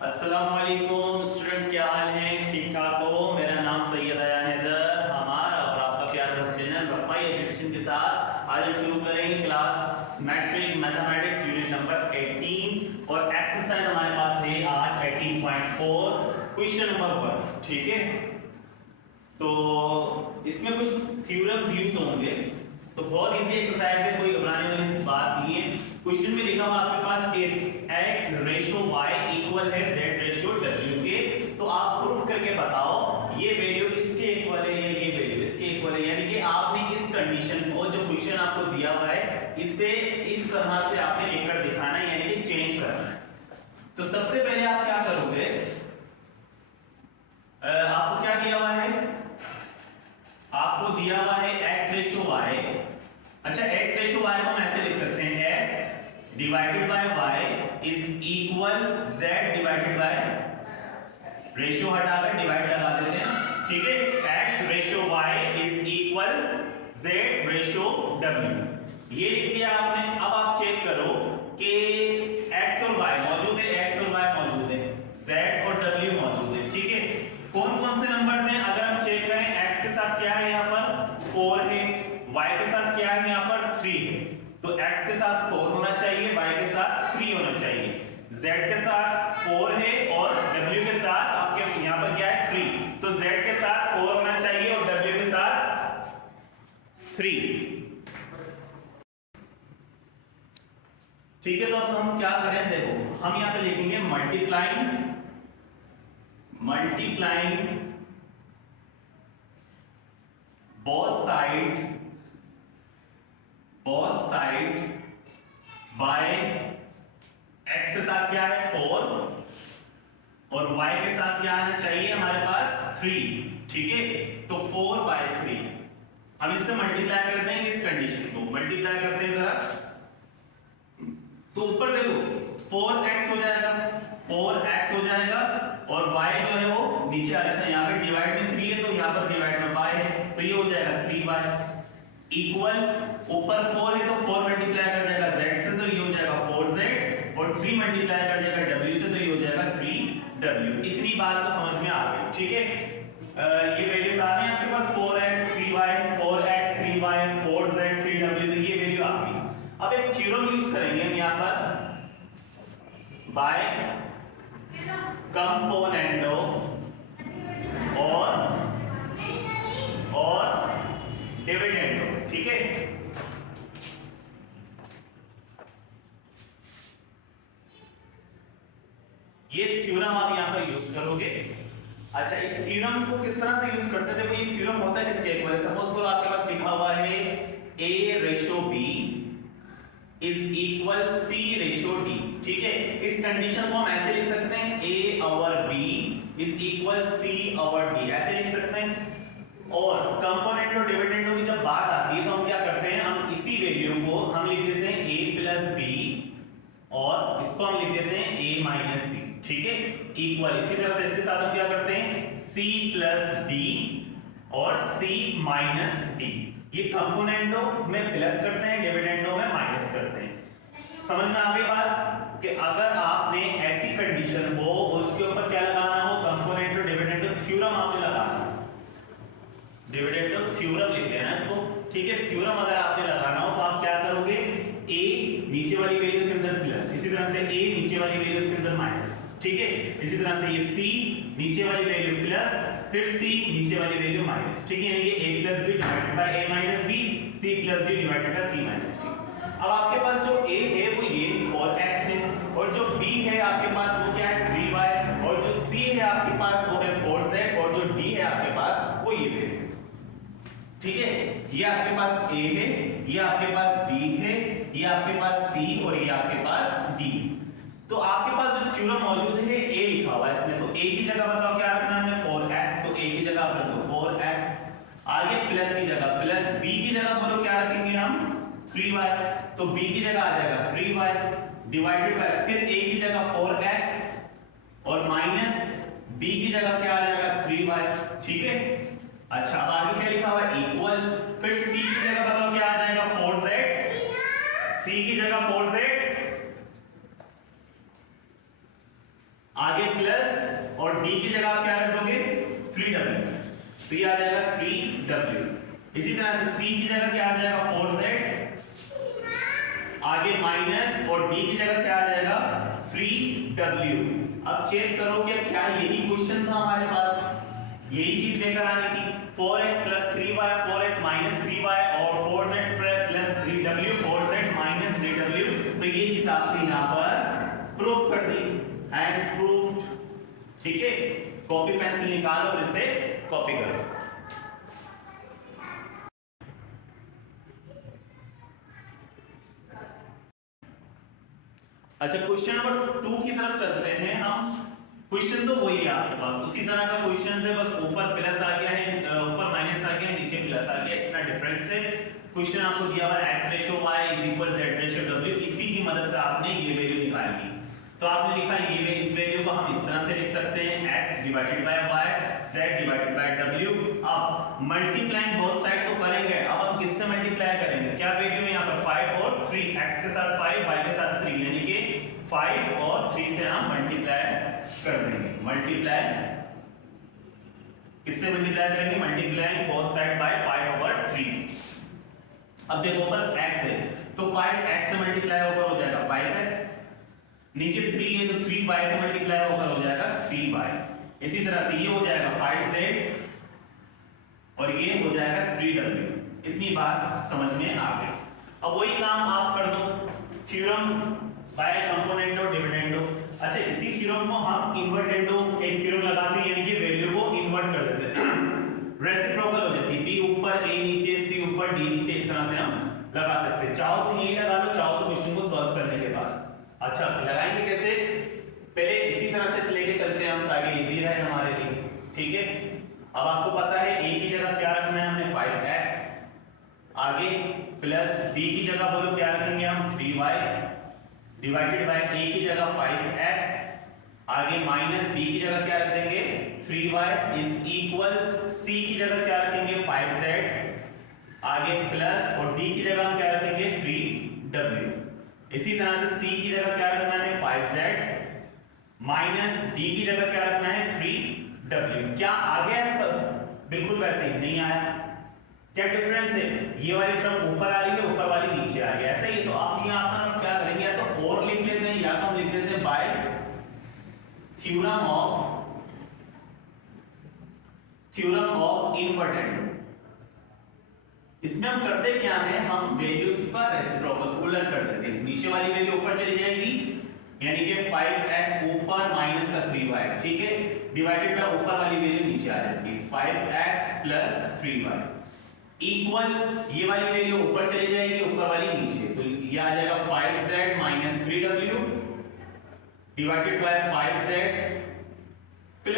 अस्सलामुअलैकुम स्टूडेंट, क्या हाल है? ठीक ठाक हो? मेरा नाम सैयद अयान हैदर हमारा और आपका प्यारा सा चैनल रफ़ाई एजुकेशन के साथ आज हम शुरू करेंगे class matric mathematics unit number 18 और एक्सरसाइज हमारे पास है आज 18.4 क्वेश्चन नंबर 1। ठीक है, तो इसमें कुछ थ्योरम्स यूज होंगे, तो बहुत इजी एक्सरसाइज है, कोई घबराने वाली बात नहीं है। क्वेश्चन में लिखा हुआ आपके पास if x ratio y equal है z रेशो w के, तो आप प्रूफ करके बताओ ये वैल्यू इसके इक्वल है या ये वैल्यू इसके इक्वल है। यानी कि आपने इस कंडीशन को, जो क्वेश्चन आपको दिया हुआ है, इसे इस तरह से आपने लिखकर दिखाना है, यानी कि चेंज करना है। तो सबसे पहले आप क्या करोगे, आपको क्या दिया हुआ है? आपको दिया हुआ है x रेशो y। अच्छा, x रेशो y को हम ऐसे लिख सकते हैं, x divided by y is equal z divided by, ratio हटाकर डिवाइड लगा देते हैं। ठीक है, x ratio y is equal z ratio w, ये लिख दिया आपने। अब आप चेक करो कि x और y मौजूद है, x और y मौजूद है, z और w मौजूद है। ठीक है, कौन कौन से नंबर्स हैं? अगर हम चेक करें, x के साथ क्या है, यहाँ पर 4 है, y के साथ क्या है, यहाँ पर 3 है, तो x के साथ 4 होना चाहिए, y के साथ 3 होना चाहिए, z के साथ 4 है और w के साथ आपके यहाँ पर क्या है 3, तो z के साथ 4 होना चाहिए और w के साथ 3। ठीक है, तो अब हम क्या करें, देखो हम यहाँ पे लिखेंगे multiplying both side by x के साथ क्या है 4 और y के साथ क्या आना चाहिए हमारे पास 3। ठीक है, तो 4 by 3 हम इससे मल्टीप्लाई कर देंगे, इस कंडीशन को मल्टीप्लाई करते हैं जरा, तो ऊपर देखो 4x हो जाएगा, 4x हो जाएगा और y जो है वो नीचे। अच्छा, यहाँ पे डिवाइड में 3 है तो यहाँ पर डिवाइड में y है, तो ये हो जाएगा 3y इक्वल, ऊपर 4 है तो 4 मल्टीप्लाई कर जाएगा z से, तो ये हो जाएगा 4z और 3 मल्टीप्लाई कर जाएगा w से, तो ये हो जाएगा 3w। इतनी बात तो समझ में आ गई। ठीक है, ये वैल्यूज आ रही हैं आपके पास 4x 3y 4x 3y 4z 3w, तो ये वैल्यू आ गई। अब एक थ्योरम यूज करेंगे हम यहाँ पर, बाय कंपोनेंटो और डिविडेंडो। ठीक है, ये थ्योरम आप यहां पर यूज करोगे। अच्छा, इस थ्योरम को किस तरह से यूज करते थे? ये थ्योरम होता है किसके इक्वल है? सपोज करो आपके पास लिखा हुआ है a ratio b is equal c ratio d। ठीक है, इस कंडीशन को हम ऐसे लिख सकते हैं a over b is equal c over d, ऐसे लिख सकते हैं। और कंपोनेंट और डिविडेंडो की जब बात आती है तो हम क्या करते हैं, हम इसी वैल्यू को हम लिख देते हैं a प्लस b और इसको हम लिख देते हैं a माइनस b। ठीक है, इक्वल, इसी तरह से इसके साथ हम क्या करते हैं c प्लस d और c माइनस d, ये कंपोनेंटो में प्लस करते हैं, डिविडेंडो में माइनस करते हैं। समझ में आ गई बात कि अगर आपने ऐसी कंडीशन हो उसके ऊपर क्या लगाना हो, कंपोनेंटो डिविडेंडो थ्योरम आपने लगाना, डिविडेंडो थ्योरम लिखते हैं ना इसको। ठीक है, थ्योरम अगर आपने लगाना हो तो आप क्या करोगे, a नीचे वाली वैल्यू के अंदर प्लस, इसी तरह से a नीचे वाली वैल्यू के अंदर माइनस। ठीक है, इसी तरह से ये c नीचे वाली वैल्यू प्लस, फिर c नीचे वाली वैल्यू माइनस। ठीक है, यानी कि a plus b divided by a minus b, c plus d divided by c minus d। अब आपके पास जो a है वो ये 4x है और जो b है आपके पास वो क्या है 3y और जो c है आपके पास वो है 4z और जो d है आपके पास वो ये है। ठीक है, ये आपके पास a है, ये आपके पास b है, ये आपके पास c और ये आपके पास d। तो आपके पास जो थ्योरम मौजूद है a लिखा हुआ है इसमें, तो a की जगह बताओ क्या रखना है, 4x, तो a की जगह आप रख दो 4x, आगे प्लस की जगह प्लस, b की जगह बोलो क्या रखेंगे हम 3y, तो b की जगह आ जाएगा 3y डिवाइडेड बाय, फिर a की जगह 4x और माइनस b की जगह क्या आ जाएगा 3y। ठीक है, अच्छा अब आगे क्या लिखा हुआ है इक्वल, फिर c की जगह बताओ क्या आ जाएगा 4z, c की जगह 4z आगे प्लस और d की जगह आप क्या रख दोगे 3w, तो ये आ जाएगा 3w। इसी तरह से c की जगह क्या आ जाएगा 4z, आगे माइनस और d की जगह क्या आ जाएगा 3w। अब चेक करो कि क्या यही क्वेश्चन था हमारे पास, यही चीज लेकर आनी थी 4x + 3y 4x - 3y और 4z + 3w 4z - 3w। तो ये चीज आपने यहां पर प्रूफ कर दी, हैंड्स प्रूफ्ड। ठीक है, कॉपी पेंसिल निकालो और इसे कॉपी करो। अच्छा, क्वेश्चन नंबर 2 की तरफ चलते हैं हम। क्वेश्चन तो वही है आपके पास, उसी तरह का क्वेश्चन है, बस ऊपर प्लस आ गया है, ऊपर माइनस आ गया है, नीचे प्लस आ गया है, इतना डिफरेंस है। क्वेश्चन आपको दिया हुआ है x/y = z/w, इसी की मदद से आपने ये वैल्यू निकालनी। तो आपने लिखा ये इस वैल्यू को हम इस तरह से लिख सकते हैं x / y z/w। अब मल्टीप्लाइंग बोथ साइड तो करेंगे, अब हम किससे मल्टीप्लाई करेंगे, क्या वैल्यू है यहाँ पर 5 और 3, x के साथ 5 y के साथ 3, यानी कि 5 और 3 से हम मल्टीप्लाई कर देंगे। मल्टीप्लाई किससे मल्टीप्लाई करेंगे, मल्टीप्लाइंग बोथ साइड बाय 5/3। अब देखो ऊपर x है तो 5x से मल्टीप्लाई होकर हो जाएगा 5x, नीचे 3 है तो 3y से मल्टीप्लाई होकर हो जाएगा 3y। इसी तरह से ये हो जाएगा 5z और ये हो जाएगा 3w। इतनी बात समझ में आ गई। अब वही काम आप कर दो, थ्योरम बाय कंपोनेंटो डिविडेंडो। अच्छा, इसी थ्योरम को हम इन्वर्टेंडो एक थ्योरम लगाते हैं, यानी कि वैल्यू को इन्वर्ट कर देते हैं, रेसिप्रोकल हो जाती है, b ऊपर a नीचे c ऊपर d नीचे, इस तरह से हम लगा सकते हैं। चाहो तो यही लगा लो, चाहो तो क्वेश्चन को सॉल्व करने के बाद। अच्छा, लगाएंगे कैसे, पहले इसी तरह से लेके चलते हैं हम ताकि इजी रहे हमारे लिए। ठीक है, अब आपको पता है a की जगह क्या रखना है हमने 5x, आगे प्लस b की जगह बोलो क्या रखेंगे हम 3y, डिवाइडेड बाय a की जगह 5x, आगे माइनस b की जगह क्या रख देंगे 3y इज इक्वल c की जगह क्या रखेंगे 5z, आगे प्लस और d की जगह हम क्या रखेंगे 3w। इसी तरह से c की जगह क्या रखना है 5z माइनस d की जगह क्या रखना है 3w। क्या आ गया है सब, बिल्कुल वैसे ही नहीं आया। क्या डिफरेंस है, ये वाली टर्म ऊपर आ रही है, ऊपर वाली नीचे आ रही है, ऐसा ही। तो आप यहाँ पर क्या करेंगे, या तो और लिख लेते हैं या तो हम लिख देते हैं बाय थ्योरम ऑफ इन्वर्टेंडो। इसमें हम करते क्या है, हम वैल्यूज का रेसिप्रोकल उलट कर देते हैं, नीचे वाली वैल्यू ऊपर चली जाएगी, यानी कि 5x ऊपर माइनस का 3y, ठीक है, डिवाइडेड बाय ऊपर वाली वैल्यू नीचे आ जाती है 5x + 3y इक्वल ये वाली वैल्यू ऊपर चली जाएगी, ऊपर वाली नीचे, तो ये आ जाएगा 5z - 3w divided by 5z +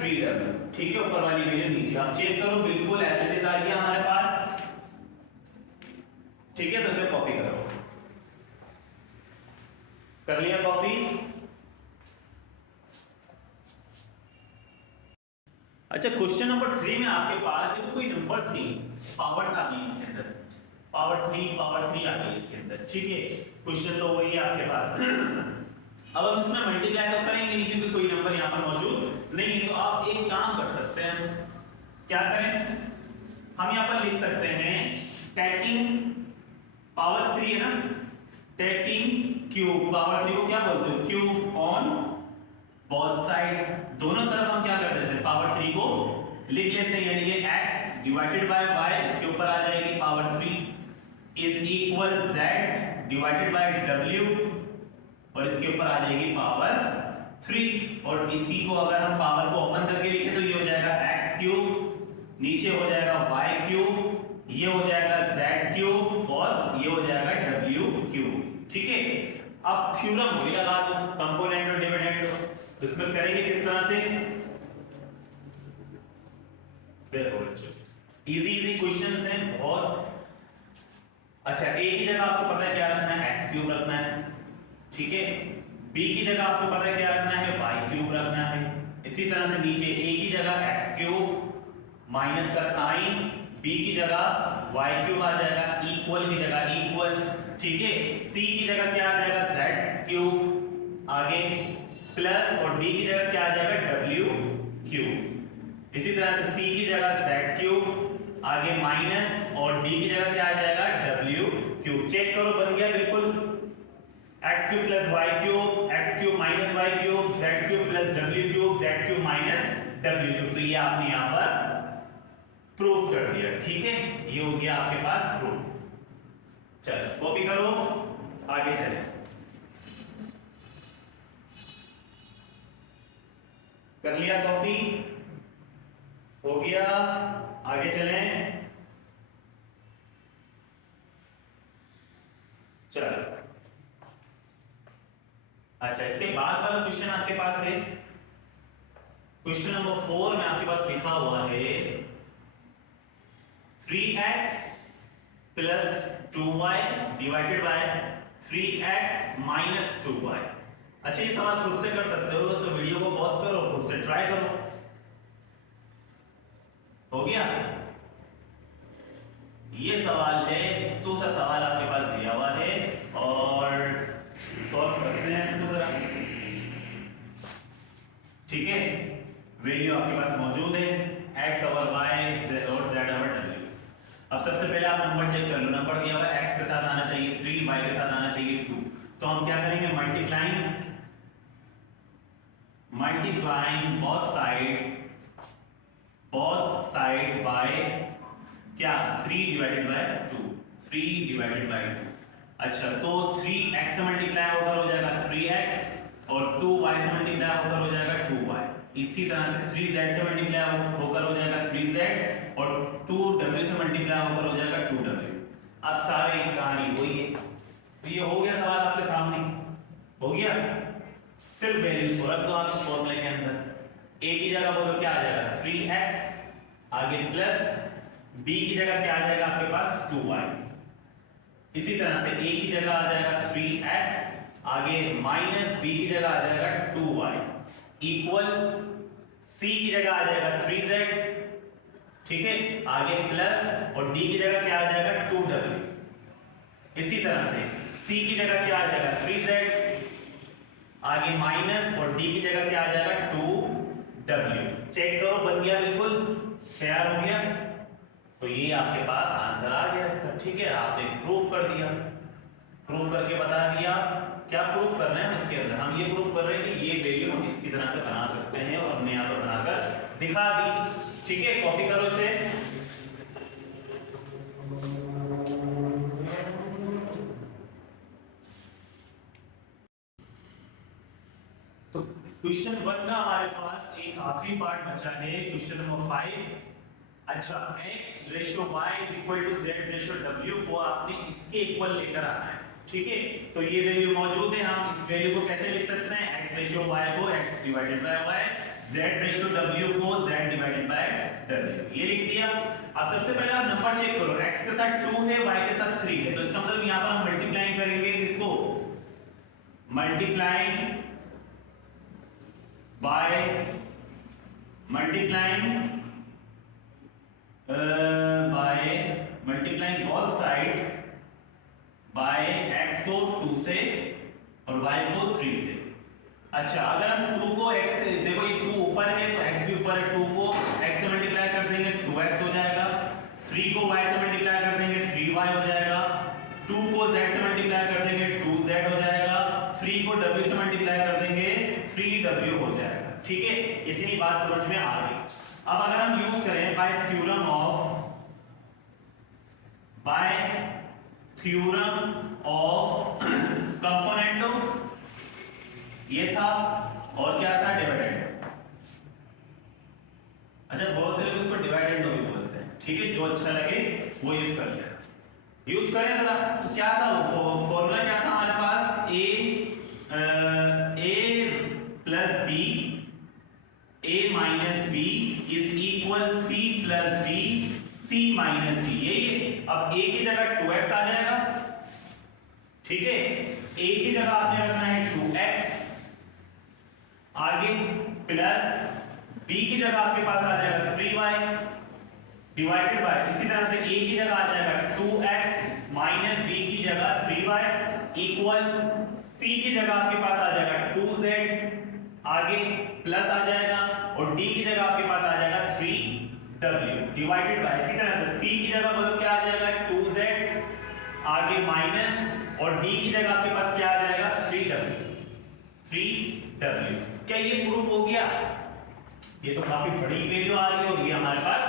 3w। ठीक है, ऊपर वाली वैल्यू नीचे। आप चेक करो, बिल्कुल एज इट इज आ गया हमारे पास। ठीक है, तो इसे कॉपी करो, कर लिया कॉपी। अच्छा, क्वेश्चन नंबर 3 में आपके पास ये तो कोई नंबर्स नहीं, पावर्स आ गई इसके अंदर, पावर 3 आ गई इसके अंदर। ठीक है, क्वेश्चन तो वही है आपके पास। अब हम इसमें मल्टीप्लाई तो करेंगे नहीं क्योंकि कोई नंबर यहाँ पर मौजूद नहीं है, तो आप एक काम कर सकते हैं, क्या करें, हम यहाँ पर लिख सकते हैं टेकिंग पावर 3 है ना, टेकिंग क्यूब, पावर 3 को क्या बोलते हो क्यूब ऑन बोथ साइड, दोनों तरफ हम क्या कर देते हैं पावर 3 को लिख लेते हैं, यानी कि x डिवाइडेड बाय y इसके ऊपर आ जाएगी power 3 is equal z divided by w और इसके ऊपर आ जाएगी पावर 3, और इसी को अगर हम पावर को ओपन करके लिखें तो ये हो जाएगा x3, नीचे हो जाएगा y3, ये हो जाएगा z3 और ये हो जाएगा w3। ठीक है, अब थ्योरम वही लगा दो, कंपोनेंट और डिविडेंड, तो इसमें करेंगे किस तरह से, देखो बच्चों इजी क्वेश्चंस हैं बहुत। अच्छा, a की जगह आपको पता है क्या रखना है x3 रखना है, ठीक है, b की जगह आपको पता है क्या रखना है y3 रखना है, इसी तरह से नीचे a की जगह x3 माइनस का साइन, b की जगह y3 आ जाएगा, इक्वल की जगह इक्वल, ठीक है, c की जगह क्या आ जाएगा z3, आगे प्लस और डी की जगह क्या आ जाएगा डब्ल्यू क्यूब। इसी तरह से सी की जगह जेड क्यूब, आगे माइनस और डी की जगह क्या आ जाएगा डब्ल्यू क्यूब। चेक करो बन गया बिल्कुल। X cube plus Y cube, x cube minus Y cube, Z cube plus W cube, Z cube minus W cube. तो ये आपने यहां पर प्रूफ कर दिया, ठीक है, ये हो गया आपके पास प्रूफ। चलो कॉपी करो, आगे चले। कर लिया कॉपी, हो गया, आगे चलें। चलो अच्छा, इसके बाद वाला क्वेश्चन आपके पास है क्वेश्चन नंबर 4 में आपके पास लिखा हुआ है 3x plus 2y divided by 3x minus 2y। अच्छा, ये सवाल खुद से कर सकते हो, बस वीडियो को पॉज करो, खुद से ट्राई करो। हो गया, ये सवाल है, दूसरा सवाल आपके पास दिया हुआ है और सॉल्व करते हैं इसको जरा, ठीक है। वैल्यू आपके पास मौजूद है, x ओवर y और z ओवर w। अब सबसे पहले आप नंबर चेक कर लो, नंबर दिया हुआ है x के साथ आना चाहिए 3, y के साथ आना चाहिए 2। तो हम क्या करेंगे, मल्टीप्लाइंग बोथ साइड बाय क्या 3 डिवाइडेड बाय 2, 3 डिवाइडेड बाय 2। अच्छा, तो 3x से मल्टीप्लाई होकर हो जाएगा 3x और 2y से मल्टीप्लाई होकर हो जाएगा 2y। इसी तरह से 3z से मल्टीप्लाई होकर हो जाएगा 3z और 2w से मल्टीप्लाई होकर हो जाएगा 2w। अब सारे कहानी वही है। तो ये हो गया सवाल आपके सामने, हो गया। सिर्फ वैल्यूज को रख दो आप फॉर्मूले के अंदर। a की जगह बोलो क्या आ जाएगा 3x, आगे प्लस b की जगह क्या आ जाएगा आपके पास 2y। इसी तरह से a की जगह आ जाएगा 3x, आगे माइनस b की जगह आ जाएगा 2y इक्वल c की जगह आ जाएगा 3z, ठीक है, आगे प्लस और d की जगह क्या आ जाएगा 2w। इसी तरह से c की जगह क्या आ जाएगा 3z, आगे माइनस और d की जगह क्या आ जाएगा 2w। चेक करो, बन गया बिल्कुल, तैयार हो गया। तो ये आपके पास आंसर आ गया इसका, ठीक है। आपने प्रूफ कर दिया, प्रूफ करके बता दिया। क्या प्रूफ कर रहे हैं हम इसके अंदर, हम ये प्रूफ कर रहे हैं कि ये वैल्यू हम इसकी तरह से बना सकते हैं और हमने यहाँ पर बनाकर दिखा दी, ठीक है। कॉपी करो इसे। तो क्वेश्चन 1 का हमारे पास एक आखिरी पार्ट बचा है, क्वेश्चन नंबर 5। अच्छा, x ratio y is equal to z ratio w को आपने इसके इक्वल लेकर आना है, ठीक है। तो ये वैल्यू मौजूद है, हम इस वैल्यू को कैसे लिख सकते हैं, x रेशियो y को x divided by y, z ratio w को z डिवाइडेड बाय w, ये लिख दिया। अब सबसे पहले आप नंबर चेक करो, x के साथ 2 है, y के साथ 3 है, तो इसका मतलब यहां पर हम मल्टीप्लाइंग करेंगे किसको, multiplying by multiplying both side by x को 2 से और y को 3 से। अच्छा, अगर हम 2 को x से, देखो ये 2 ऊपर है तो x भी ऊपर है, 2 को x से मल्टीप्लाई कर देंगे 2x हो जाएगा, 3 को y से मल्टीप्लाई कर देंगे 3y हो जाएगा, 2 को z से मल्टीप्लाई कर देंगे 2z हो जाएगा, 3 को w से मल्टीप्लाई कर देंगे 3w हो जाएगा, ठीक है। इतनी बात समझ में आ गई। अब अगर हम यूज करें बाय थ्योरम ऑफ कंपोनेंटो, ये था और क्या था, डिविडेंड। अच्छा, बहुत से लोग इसको डिविडेंडो भी बोलते हैं, ठीक है, जो अच्छा लगे वो यूज कर लिया। यूज करें जरा, तो क्या था फॉर्मूला, क्या था हमारे पास, a plus b, a minus b is equal c plus d, c minus d। ये अब a की जगह 2x आ जाएगा, ठीक है, a की जगह आपने रखना है 2x, आगे प्लस b की जगह आपके पास आ जाएगा 3y डिवाइडेड बाय, इसी तरह से a की जगह आ जाएगा 2x माइनस b की जगह 3y इक्वल c की जगह आपके पास आ जाएगा 2z आगे प्लस आ जाएगा और d की जगह आपके पास आ जाएगा 3w डिवाइडेड बाय, इसी तरह से c की जगह बोलो क्या आ जाएगा 2z, आगे माइनस और d की जगह आपके पास क्या आ जाएगा 3w। क्या ये प्रूफ हो गया? ये तो काफी बड़ी वैल्यू आ रही है और ये हमारे पास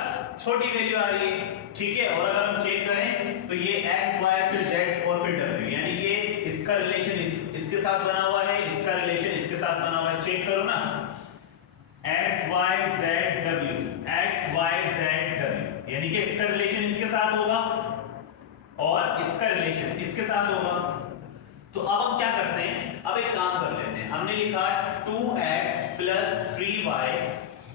छोटी वैल्यू आ रही है, ठीक है। और अगर हम चेक करें तो ये x y फिर z और फिर w, यानी कि इसका रिलेशन इसके साथ बना हुआ है, इसका रिलेशन इसके साथ बना हुआ है। चेक करो ना, x y z w, x y z w, यानी कि इसका रिलेशन इसके साथ होगा और इसका रिलेशन इसके साथ होगा। तो अब हम क्या करते हैं, अब एक काम कर लेते हैं। हमने लिखा 2x + 3y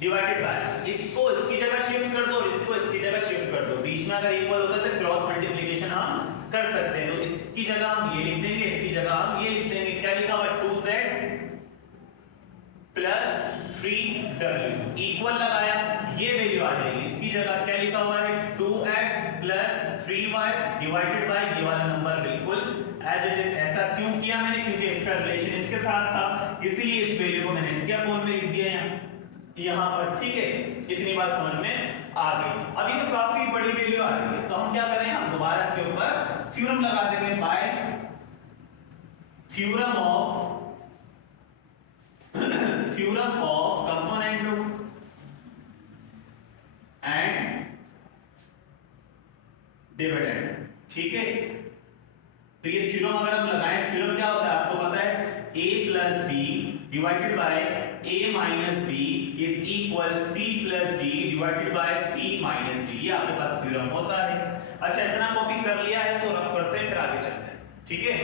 डिवाइडेड बाय, इसको इसकी जगह शिफ्ट कर दो और इसको इसकी जगह शिफ्ट कर दो। बीच में अगर इक्वल होता है तो क्रॉस मल्टीप्लिकेशन हम कर सकते हैं। तो इसकी जगह हम ये लिख देंगे, इसकी जगह हम ये लिख देंगे। क्या लिखा हुआ है 2z + 3w इक्वल लगाया, ये वैल्यू आ जाएगी। इसकी जगह क्या लिखा हुआ है 2x + 3y डिवाइडेड बाय, ये वाला नंबर बिल्कुल एज इट इज। ऐसा क्यों किया मैंने? क्योंकि इसका रिलेशन इसके साथ था, इसीलिए इस वैल्यू को मैंने इसके अपोन में लिख दिया यहाँ पर, ठीक है। इतनी बात समझ में आ गई। अब ये तो काफी बड़ी वैल्यू आ रही है, तो हम क्या करें, हम दोबारा इसके ऊपर थ्योरम लगा देंगे, by theorem of component root and dividend, ठीक है। तो ये थ्योरम अगर हम लगाएं, थ्योरम क्या होता है आपको पता है, a + b divided by a - b is equal c + d divided by c - d, ये आपके पास थ्योरम होता है। अच्छा, इतना कॉपी कर लिया है तो रफ करते हैं, फिर आगे चलते हैं, ठीक है।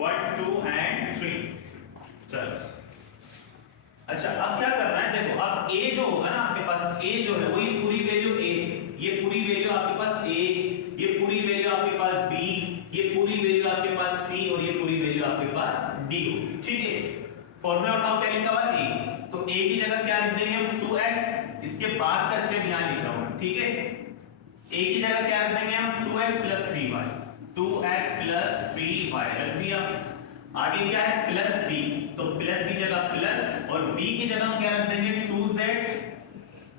1 2 एंड 3 चलो। अच्छा, अब क्या करना है, देखो अब a जो होगा ना आपके पास, a जो है वो ये पूरी वैल्यू a, ये पूरी वैल्यू आपके पास a, ये पूरी वैल्यू आपके पास b, ये पूरी वैल्यू आपके पास c और ये पूरी वैल्यू आपके पास d होगी, ठीक है। फॉर्मूला उठाओ, क्या लिखा हुआ है a, तो a की जगह क्या लिख देंगे हम 2x, इसके बाद का स्टेप यहां लिख रहा हूं, ठीक है। a की जगह क्या रख देंगे हम 2x + 3y, 2x + 3y रख दिया। आगे क्या है प्लस b, तो प्लस की जगह प्लस और b की जगह हम क्या रख देंगे 2z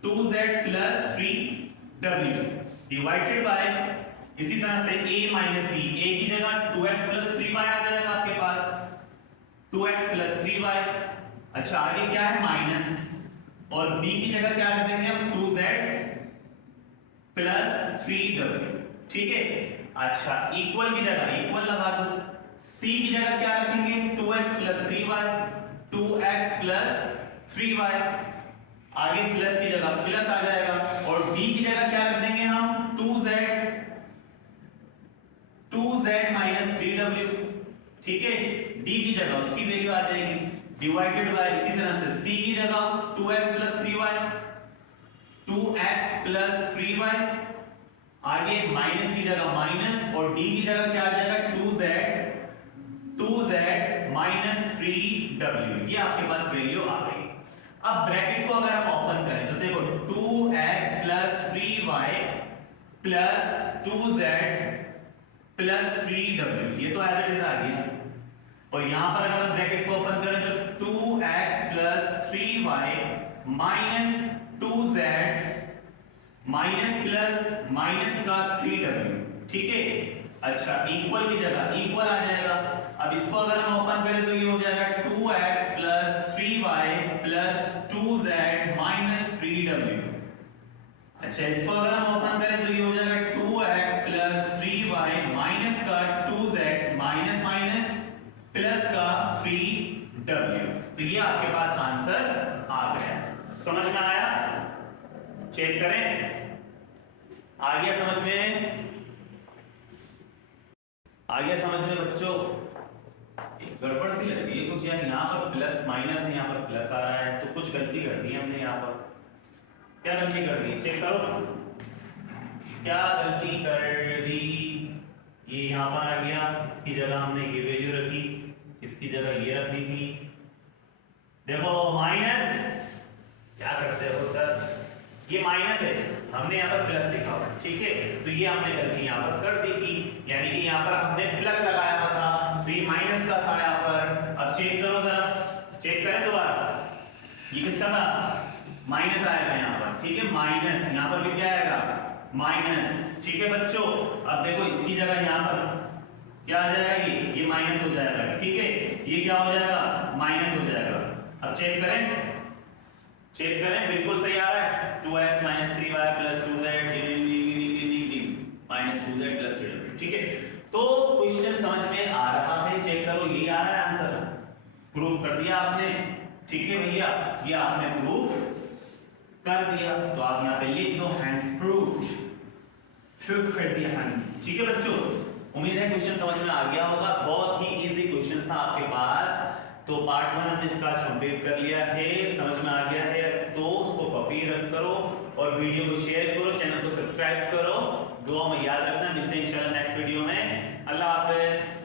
+ 3w डिवाइडेड बाय, इसी तरह से a - b, a की जगह 2x + 3y आ जाएगा आपके पास, 2x + 3y। अच्छा, आगे क्या है माइनस और b की जगह क्या रख देंगे हम 2z + 3w, ठीक है। अच्छा, इक्वल की जगह इक्वल लगा दो, c की जगह क्या रखेंगे 2x + 3y, 2x + 3y, आगे प्लस की जगह प्लस आ जाएगा और d की जगह क्या रख देंगे हम 2z - 3w, ठीक है। d की जगह उसकी वैल्यू आ जाएगी डिवाइडेड बाय, इसी तरह से c की जगह 2x + 3y, 2x + 3y, आगे माइनस की जगह माइनस और d की जगह क्या आ जाएगा 2z - 3w, ये आपके पास वैल्यू आ गई। अब ब्रैकेट को अगर हम ओपन करें तो देखो 2x + 3y + 2z + 3w, ये तो एज इट इज आ गई। और यहां पर अगर हम ब्रैकेट को ओपन करें तो 2x + 3y - 2z माइनस का 3w, ठीक है। अच्छा, इक्वल की जगह इक्वल आ जाएगा। अब इसको अगर हम ओपन करें तो ये हो जाएगा 2x + 3y + 2z - 3w। अच्छा, इसको अगर हम ओपन करें तो ये हो जाएगा 2x + 3y माइनस का 2z माइनस प्लस का 3w। तो ये आपके पास आंसर आ गया। समझ में आया? चेक करें, आ गया समझ में? आ गया समझ में बच्चों? एक गड़बड़ सी लग रही है कुछ, यानी यहाँ पर प्लस माइनस है, यहाँ पर प्लस आ रहा है, तो कुछ गलती कर दी हमने यहाँ पर। क्या गलती कर दी? चेक करो, क्या गलती कर दी। ये यहाँ पर आ गया, इसकी जगह हमने ये वैल्यू रखी, इसकी जगह ये रखनी थी। देखो माइनस, क्या करते हो सर, ये माइनस है, हमने यहाँ पर प्लस लिखा हुआ, ठीक है। तो ये हमने गलती यहाँ पर कर दी थी, यानी कि यहाँ पर हमने प्लस लगाया हुआ था, तो ये माइनस का था यहाँ पर। अब चेक करो जरा, चेक करें दोबारा, ये किसका था, माइनस आएगा यहाँ पर, ठीक है, माइनस, यहाँ पर भी क्या आएगा, माइनस, ठीक है बच्चों। अब देखो इसकी जगह यहाँ पर क्या आ जाएगा, ये माइनस हो जाएगा, ठीक है, ये क्या हो जाएगा, माइनस हो जाएगा। अब चेक करें, बिल्कुल सही आ रहा है, 2x - 3y + 2z - 2z + 3w, ठीक है। तो क्वेश्चन समझ में आ रहा है, चेक करो, ये आ रहा है आंसर, प्रूफ कर दिया आपने, ठीक है भैया, ये आपने प्रूफ कर दिया, तो आप यहाँ पे लिख दो हैंड्स प्रूफ्ड, प्रूफ कर दिया हमने, ठीक है बच्चों। उम्मीद है क्वेश्चन समझ में आ गया होगा, बहुत ही इजी क्वेश्चन था आपके पास। तो पार्ट 1 हमने इसका कंप्लीट कर लिया है, समझ में आ गया है, तो उसको कॉपी रख करो और वीडियो को शेयर करो, चैनल को सब्सक्राइब करो, दुआ में याद रखना। मिलते हैं इंशाल्लाह नेक्स्ट वीडियो में। अल्लाह हाफिज।